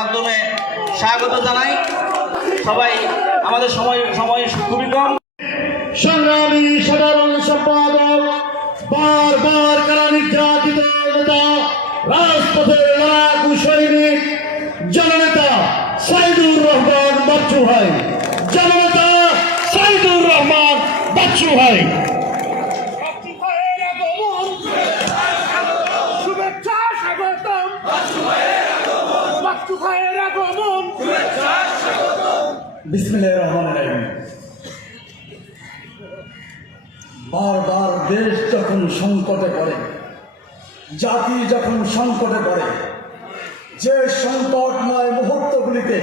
মাধ্যমে স্বাগত জানাই। সবাই আমাদের সময় সময় খুবই কম। সংগ্রামী সাধারণ সম্পাদক, বারবার কারা নির্যাতিত নেতা রাজপথের লড়াকু সৈনিক, জননেতা সাইদুর রহমান বাচ্চু ভাই। জননেতা সাইদুর রহমান বাচ্চু ভাই। বিসমিল্লাহির রহমানির রহিম। বারবার দেশ যখন সংকটে পড়ে, জাতি যখন সংকটে পড়ে, যে সংকটময় মুহূর্তগুলিতে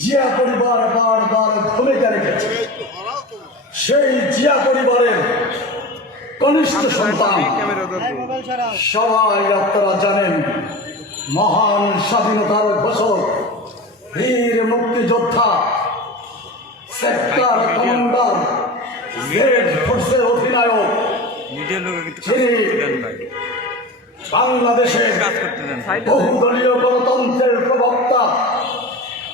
জিয়া পরিবার বারবার ভূমিকা রেখেছে, সেই জিয়া পরিবারের কনিষ্ঠ সন্তান সবাই আপনারা জানেন, মহান স্বাধীনতার ঘোষক, বীর মুক্তিযোদ্ধা সেক্টর কমান্ডার রেড ফোর্সের অধিনায়ক। যিনি বাংলাদেশের বহুদলীয় গণতন্ত্রের প্রবক্তা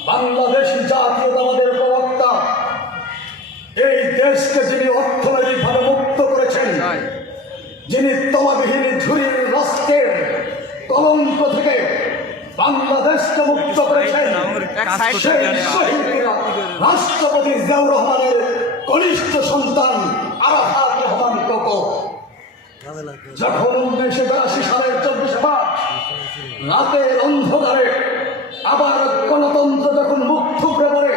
বাংলাদেশ জাতীয়তাবাদের প্রবক্তা এই দেশকে যিনি অর্থনৈতিকভাবে মুক্ত করেছেন যিনি তমাবিহীন ঝুরির রাষ্ট্রের কলঙ্ক থেকে বাংলাদেশকে মুক্ত করেছেন সেই শহীদ রাষ্ট্রপতি জিয়াউর রহমানের কনিষ্ঠ সন্তান আরাফাত রহমান কোকো যখন উনিশশো বিরাশি সালের চব্বিশে মার্চ, রাতের অন্ধকারে আবার গণতন্ত্র যখন মুখ থুবড়ে পড়ে,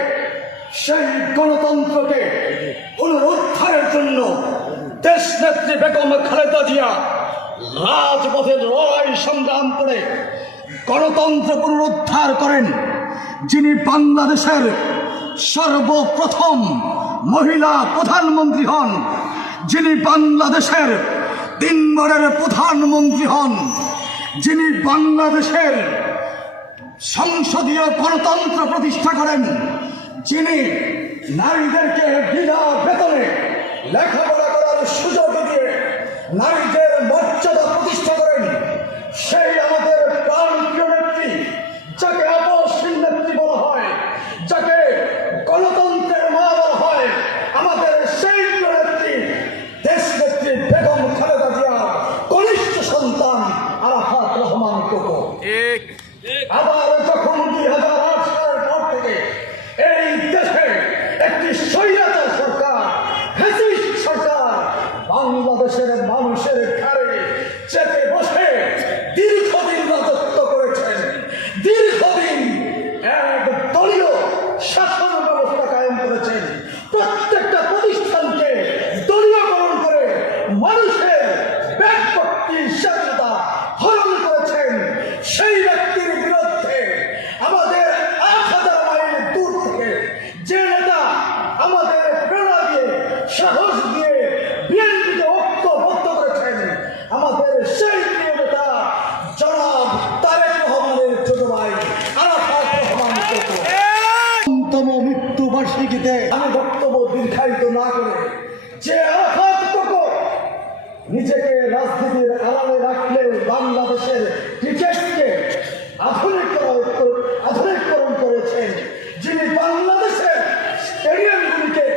সেই গণতন্ত্রকে পুনরুদ্ধারের জন্য দেশ নেত্রী বেগম খালেদা জিয়া রাজপথে লড়াই সংগ্রাম করে গণতন্ত্র পুনরুদ্ধার করেন, যিনি বাংলাদেশের সর্বপ্রথম মহিলা প্রধানমন্ত্রী হন, যিনি বাংলাদেশের তিনবারের প্রধানমন্ত্রী হন, যিনি বাংলাদেশের সংসদীয় গণতন্ত্র প্রতিষ্ঠা করেন, যিনি নারীদেরকে বিনা বেতনে লেখাপড়া করার সুযোগ দিয়ে নারীদের মর্যাদা প্রতিষ্ঠা করেন সেই আমাদের প্রাণপ্রিয় নেত্রী যাকে আপসহীন নেত্রী বলা হয় যাকে গণতন্ত্রের মা বলা হয় আমাদের সেই প্রিয় নেত্রী দেশ নেত্রী বেগম খালেদা জিয়া কনিষ্ঠ সন্তান আরাফাত কোকো আবার যখন দুই হাজার আট সালের পর থেকে এই দেশে একটি স্বৈরাচার সরকার ফ্যাসিস্ট সরকার বাংলাদেশের মানুষের ঘরে চেপে বসে দীর্ঘদিন রাজত্ব করেছেন দীর্ঘদিন এক দলীয় শাসন ব্যবস্থা কায়েম করেছেন প্রত্যেকটা প্রতিষ্ঠানকে দলীয়করণ করে মানুষের ব্যক্তি স্বাধীনতা হরণ করেছেন সেই ব্যক্তির বিরুদ্ধে আমাদের আট হাজার মাইল দূর থেকে যে নেতা আমাদের প্রেরণা দিয়ে সাহস দিয়ে বিএনপিকে ঐক্যবদ্ধ করেছেন আমাদের সেই প্রিয় নেতা জনাব তারেক রহমানের ছোট ভাই আরাফাত রহমান কোকো। অন্যতম মৃত্যু বার্ষিকীতে আমি বক্তব্য দীর্ঘায়িত না করে যে আরাফাত কোকো নিজেকে রাজনীতির আড়ালে রাখলেও বাংলাদেশের ক্রিকেটকে আধুনিকরণ আধুনিকরণ করেছেন। যিনি বাংলাদেশের স্টেডিয়ামগুলিকে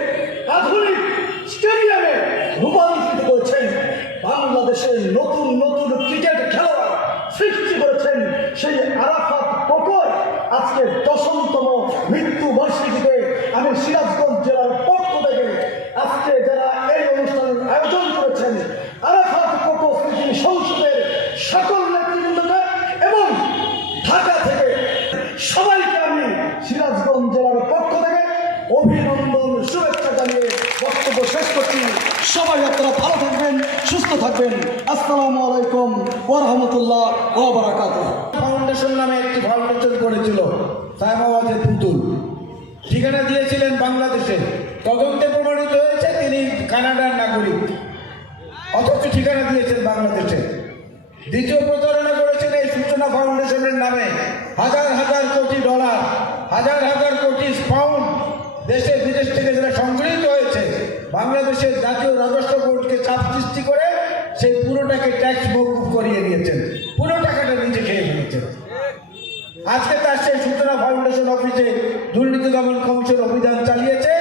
আধুনিক স্টেডিয়ামে রূপান্তরিত করেছেন, বাংলাদেশের নতুন নতুন ক্রিকেট খেলোয়াড় সৃষ্টি করেছেন সেই আরাফাত কোকর আজকে দশমতম মৃত্যু আমি সিরাজগঞ্জ আপনারা ভালো থাকবেন, সুস্থ থাকবেন। আসসালামু আলাইকুম ওরহমতুল্লাহ ও বারাকাত ফাউন্ডেশন নামে একটি ফাউন্ডেশন করেছিল সাহেবাবাদের পুতুল। ঠিকানা দিয়েছিলেন বাংলাদেশে। তদন্তে প্রমাণিত হয়েছে তিনি কানাডার নাগরিক। অথচ ঠিকানা দিয়েছেন বাংলাদেশে। দ্বিতীয় প্রতারণা করেছেন এই সূচনা ফাউন্ডেশনের নামে। হাজার হাজার কোটি ডলার, হাজার হাজার কোটি পাউন্ড দেশে বিদেশ থেকে যারা সংগৃহীত হয়েছে বাংলাদেশের জাতীয় রাজস্ব বোর্ডকে চাপ সৃষ্টি করে সেই পুরোটাকে ট্যাক্স মৌকুব করিয়ে নিয়েছেন। পুরো টাকাটা নিজে খেয়ে ফেলেছেন। আজকে তার সেই সূচনা ফাউন্ডেশন অফিসে দুর্নীতি দমন কমিশন অভিযান চালিয়েছে।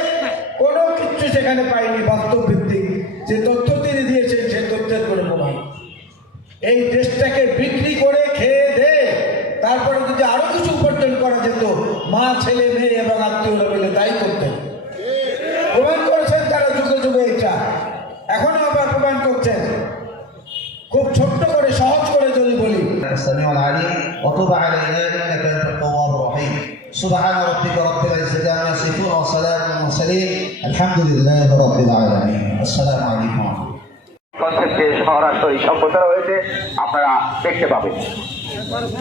কোনো কিচ্ছু সেখানে পাইনি বাস্তব ভিত্তিক যে তথ্য তিনি দিয়েছেন সেই তথ্যের কোনো প্রমাণ এই দেশটাকে বিক্রি করে খেয়ে দে। তারপরে যদি আরও কিছু উপার্জন করা যেত, মা, ছেলে, মেয়ে এবং আত্মীয়রা মিলে তাই করতেন প্রমাণ করেছেন তারা যুগে যুগে এটা এখনও আবার প্রমাণ করছেন খুব ছোট্ট করে সহজ করে যদি বলি السميع العليم وتب علينا انك انت التواب الرحيم سبحان ربك رب العزه عما يصفون وسلام على المرسلين الحمد لله رب العالمين السلام عليكم ورحمه الله কনসেপ্টে সরাসরি সম্প্রচার হয়েছে আপনারা দেখতে পাবেন পারি না